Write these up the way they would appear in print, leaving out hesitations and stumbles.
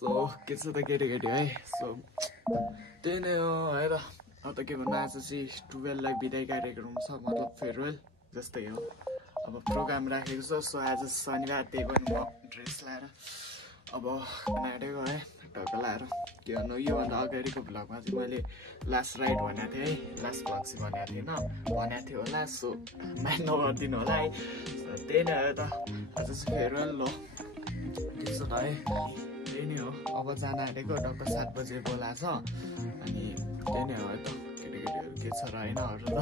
So के छ त केटी है सो त्यही नै हो है त अब त के भन्नु आज चाहिँ 12 लाई बिदाई कार्यक्रम छ मतलब फेयरवेल जस्तै हो अब प्रोग्राम राखेको छ सो आज शनिबार त्यही पनि म ड्रेस लाएर अब नाटेको है ढक्क लाएर के भन्नु यो भन्दा अगाडिको भ्लगमा चाहिँ मैले लास्ट राइड भनेको थिएँ है लास्ट भ्लग चाहिँ भनेको थिएँ होला सो माइन्ड नगरिदिनु होला है त्यही नै हो त आज चाहिँ फेयरवेल ल त्यसो त है त्यही नै हो अब जान आँटेको टक्क 7 बजे बोला छ अनि त्यही नै हो है त केटीकेटीहरू के छ र होइन अरू त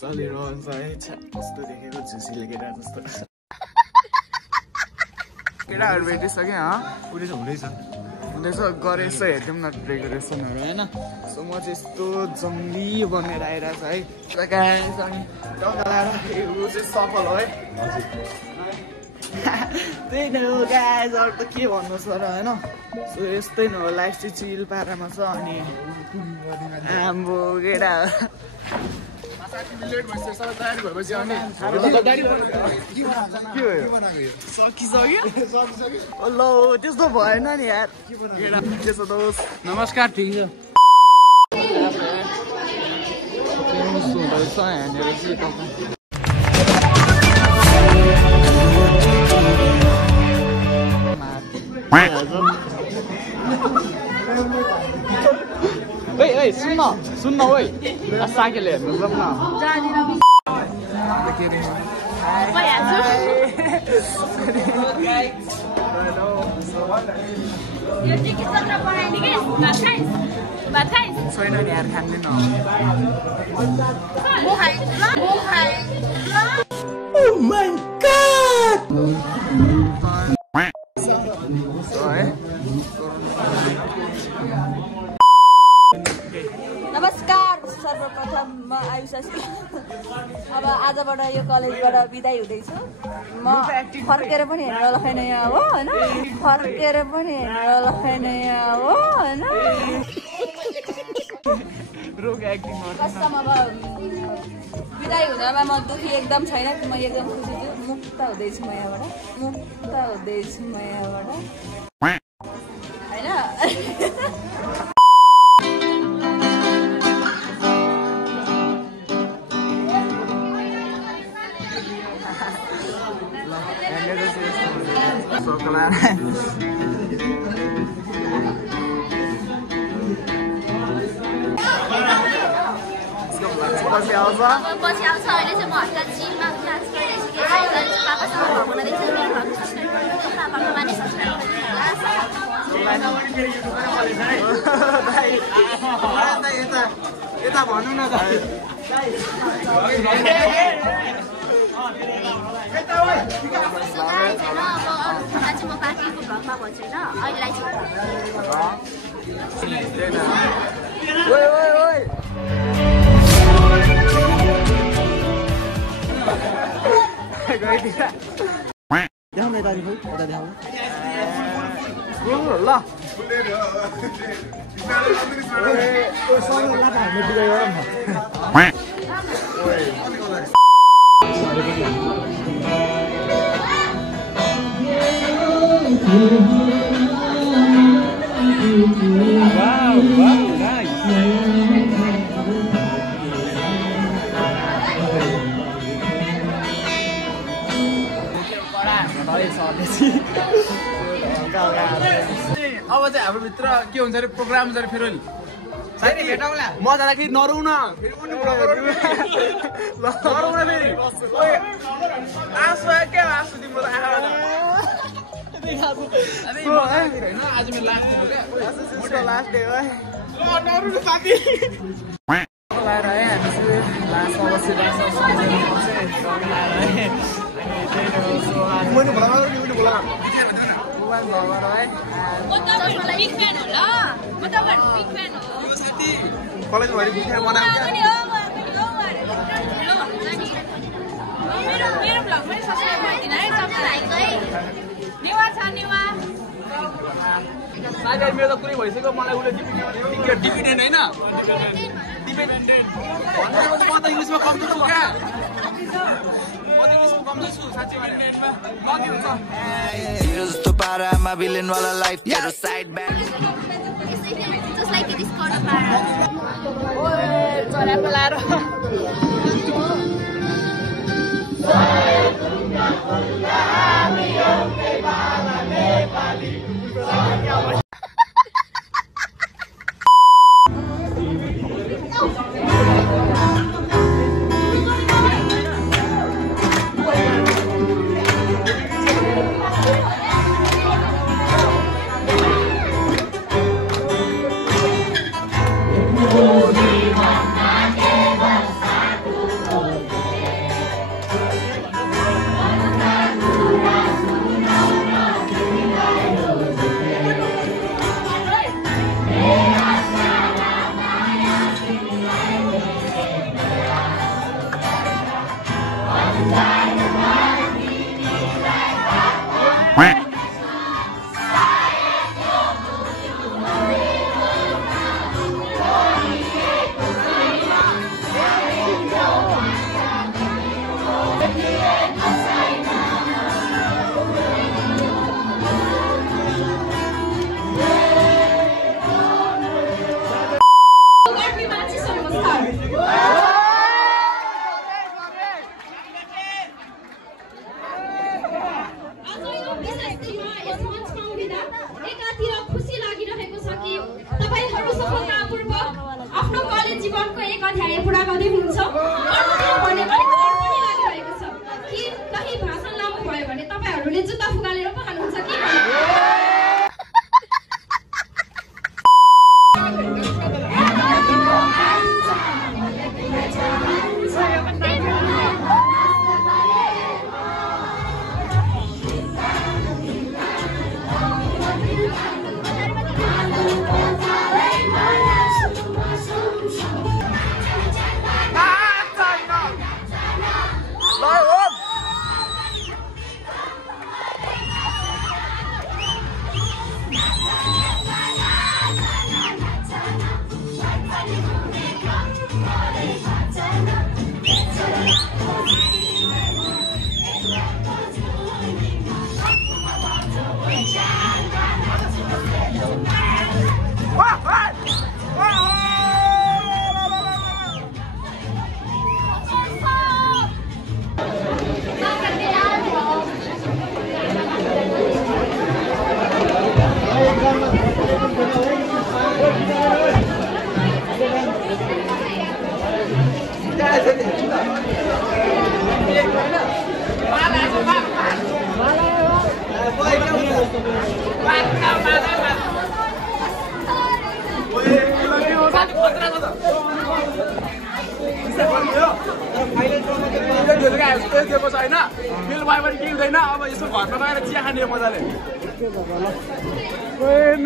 चलिरहन्छ है कस्तो देखेको झुसीले केटा जस्तो केटाहरू भेटिसक्यो हुँदैछ गरेछ हेर्दैम न डेकोरेसनहरू होइन सो म चाहिँ यस्तो जङ्गली बनेर आइरहेको छ है गाइस अनि टक्क लाएर ऊ चाहिँ सफल हो है त्यही नै हो गाइस अरू त के भन्नु छ र होइन सो यस्तै नै हो लाइफ चाहिँ चिल पारामा छ अनि आम्बो केटा सकिसक्यो ल त्यस्तो भएन नि यार त्यसो त होस् नमस्कार ठिक छ हुँदैछ यहाँनिर चाहिँ ओइ सुन्न ओइ साइकल हेर्नु न छैन नि यार खाँदैन नमस्कार सर्वप्रथम म आयुषा अब आजबाट यो कलेजबाट बिदाई हुँदैछु म फर्केर पनि हेर्न लखेन यहाँ हो होइन फर्केर पनि हेर्न लखेन यहाँ हो होइन कस्टम अब बिदाई हुँदामा म दुखी एकदम छैन म एकदम खुसी छु मुक्त हुँदैछु म यहाँबाट होइन पछि आउँछ अहिले चाहिँ म हस्पिटल चिलमा क्लास गरिरहेको पापासँग भगवान यता भन्नु न म बाँकीको भ्लगमा भन्छु होइन अहिलेलाई अब चाहिँ हाम्रो भित्र के हुन्छ अरे प्रोग्राम हुन्छ अरे फेरि म जाँदाखेरि नरौ न आँसु के आँसु तिम्रो आज मेरो लास्ट दिन हो क्या लास्ट डे है नरौ न साथी लाएर है हामी चाहिँ लास्ट अवश्य कलेज भरि बिस्तारै बनाएको साथीहरु मेरो त कुनै भइसक्यो मलाई उले डिपेन्डेन्ट हैन म त इङ्ग्लिसमा कमजोर छु क्या म त इङ्ग्लिसमा कमजोर छु साच्चै भने लगी हुन्छ जस्तो पारा मा भिलेन वाला लाइफ तेरो side back Just like it is called a para. ओए चरा पलाएर आफ्नो कलेज जीवनको एक अध्याय पूरा गर्दै हुनुहुन्छ भने अलिक पनि लागिरहेको छ कि कहीं भाषण लामो भयो भने तपाईहरुले जुत्ता फुकालेर पो खानुहुन्छ कि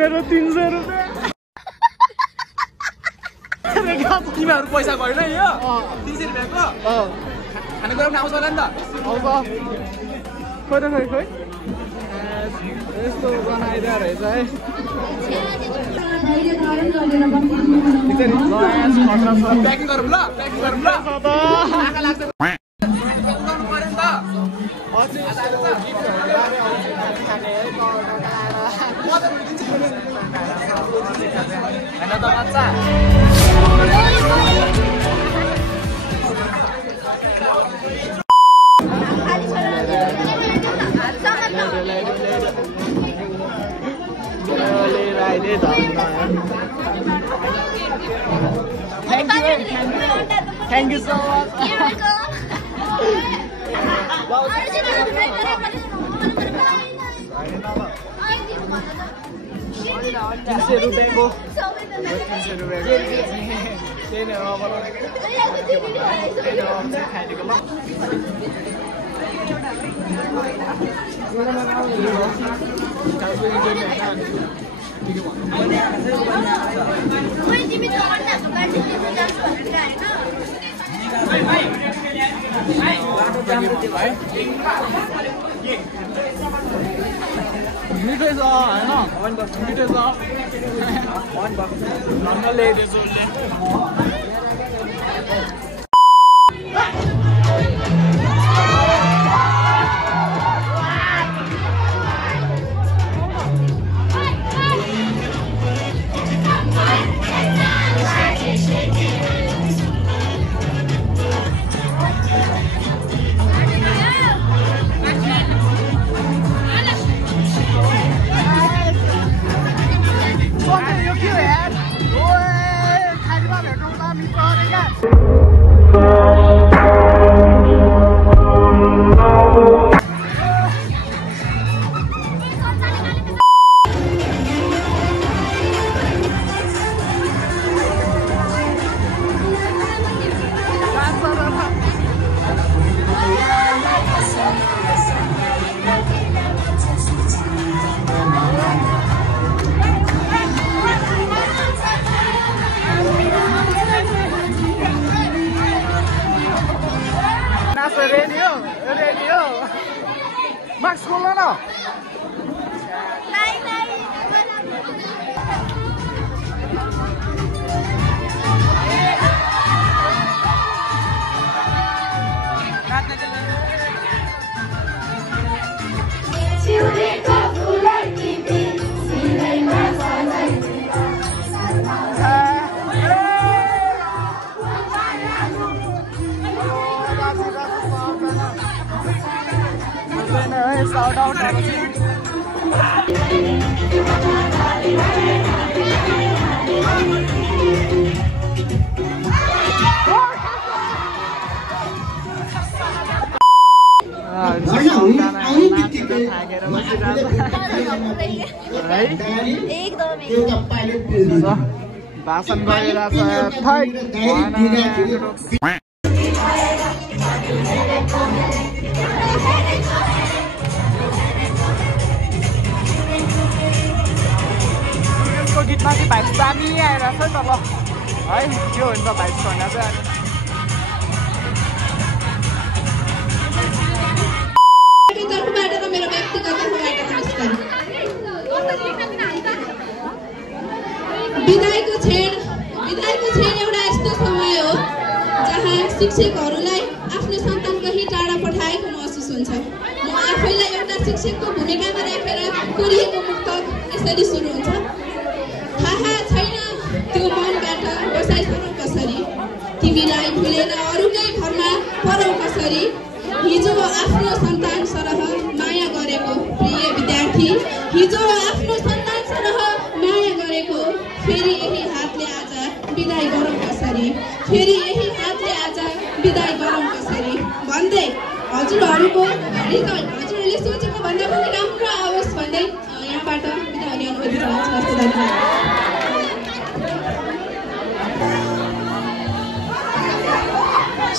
मेरो 300 रुपैयाँ तिमीहरु पैसा गएन यो 300 रुपैयाँको खाने कुरा पनि आउँछ होला नि त आउँछ खोइ यस्तो बनाइदिएर रहेछ है प्याकिङ गरौँ ल आँखा लाग्छ Thank you so much. मिठै छ होइन मिठै छ नम्बर ल्याइदिएछु उसले रेडियो मास्क खोल्न न shout out भाषण गीतमा चाहिँ भाइब्स दामी आइरहेको छ तब है त्यो हुन्छ भाइब्स भन्दा चाहिँ तर्फबाट र मेरो व्यक्तिगत तर्फबाट नमस्कार। विदाईको क्षण एउटा यस्तो समय हो जहाँ शिक्षकहरूलाई आफ्नो सन्तान कहीँ टाढा पठाएको महसुस हुन्छ। म आफैलाई एउटा शिक्षकको भूमिकामा राखेर कोरिएको मुक्तक यसरी सुरु हुन्छ। थाहा छैन त्यो मनबाट बसाइ सरौ कसरी, तिमीलाई भुलेर अरूकै घरमा परौ कसरी। हिजो आफ्नो सन्तान सरह माया गरेको प्रिय विद्यार्थी, हिजो आफ्नो सन्तान सरह माया गरेको फेरि यही हातले आज बिदाई गरौँ कसरी, फेरि यही हातले आज बिदाई गरौँ कसरी भन्दै हजुरहरूको हजुरहरूले सोचेको भन्दा पनि राम्रो आओस् भन्दै यहाँबाट बिदा हुने अनुमति चाहन्छु।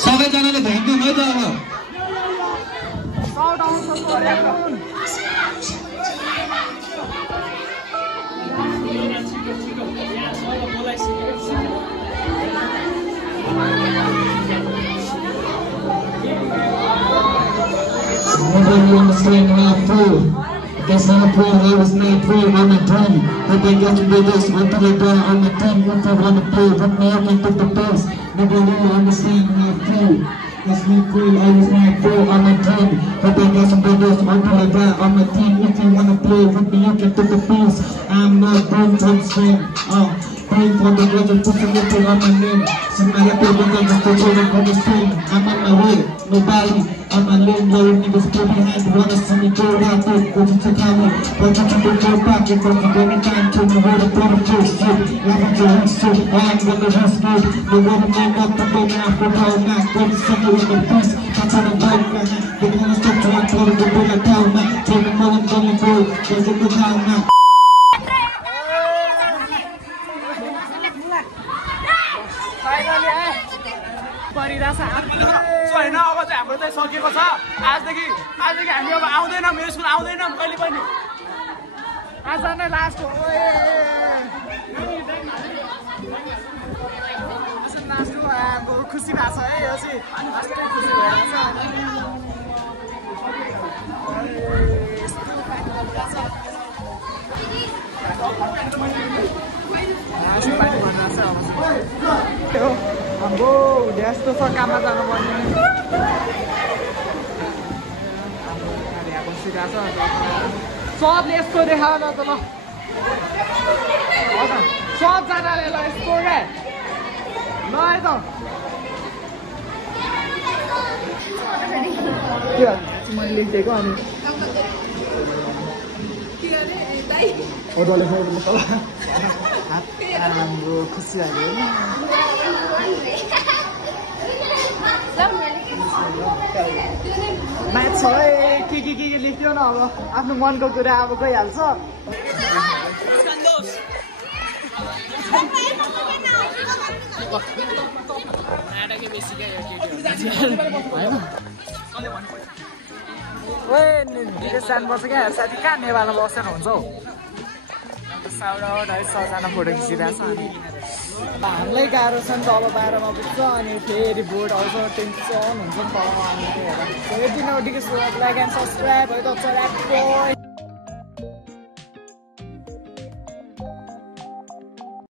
सबैजनाले भेट्नु है त Nobody understand how I feel. Guess I'm a poor, I was made free on my dream. Hope I get to do this until I die on my team. If I wanna play, put me up into the best. Nobody understand how I feel. Guess me free, I was made free on my dream. Hope I get to do this until I die on my team. If you wanna play, put me up into the best. I'm not born to swim. Praying for the weather to connect on my name. See my happy weather just to turn on the stream. I'm on my way, nobody. I'm a lame little niggas still behind. Wanna see me go out there, go to Chicago. But you can go back and go to anytime to the world of the first shit. Like a giant shit, I'm gonna risk it. The world name up the go now for all night. Go to somewhere with the peace. I'm on the bike now. They're gonna stop trying to go to the town now. Turn them all and gonna go. There's a good town now. परिरहेछ हैन अब चाहिँ हाम्रो चाहिँ सकिएको छ आजदेखि हामी अब आउँदैनौँ यो स्कुल आउँदैनौँ कहिले पनि आज नै लास्ट हो खुसी भएको छ है यो चाहिँ खुसी भइरहेको छ हाम्रो यस्तो छ काममा जानुपर्ने सबले यस्तो देखायो न त ल सबजनाले ल यस्तो क्या ल है त मैले लेखिदिएको अनि हाम्रो खुसी लाग्यो म्याथ छ है के लेख्थ्यो न अब आफ्नो मनको कुरा अब गइहाल्छ जानुपर्छ क्या साथी कहाँ नेपालमा बसेर हुन्छ हौ साउट है 100जना फोटो खिचिरहेको छ अनि हामीलाई गाह्रो छ नि तल 12मा पुग्छ अनि फेरि बोर्ड आउँछ टेन्सन हुन्छ नि तल यति नोटिफिकेसन लाइक एन्ड सब्सक्राइब है त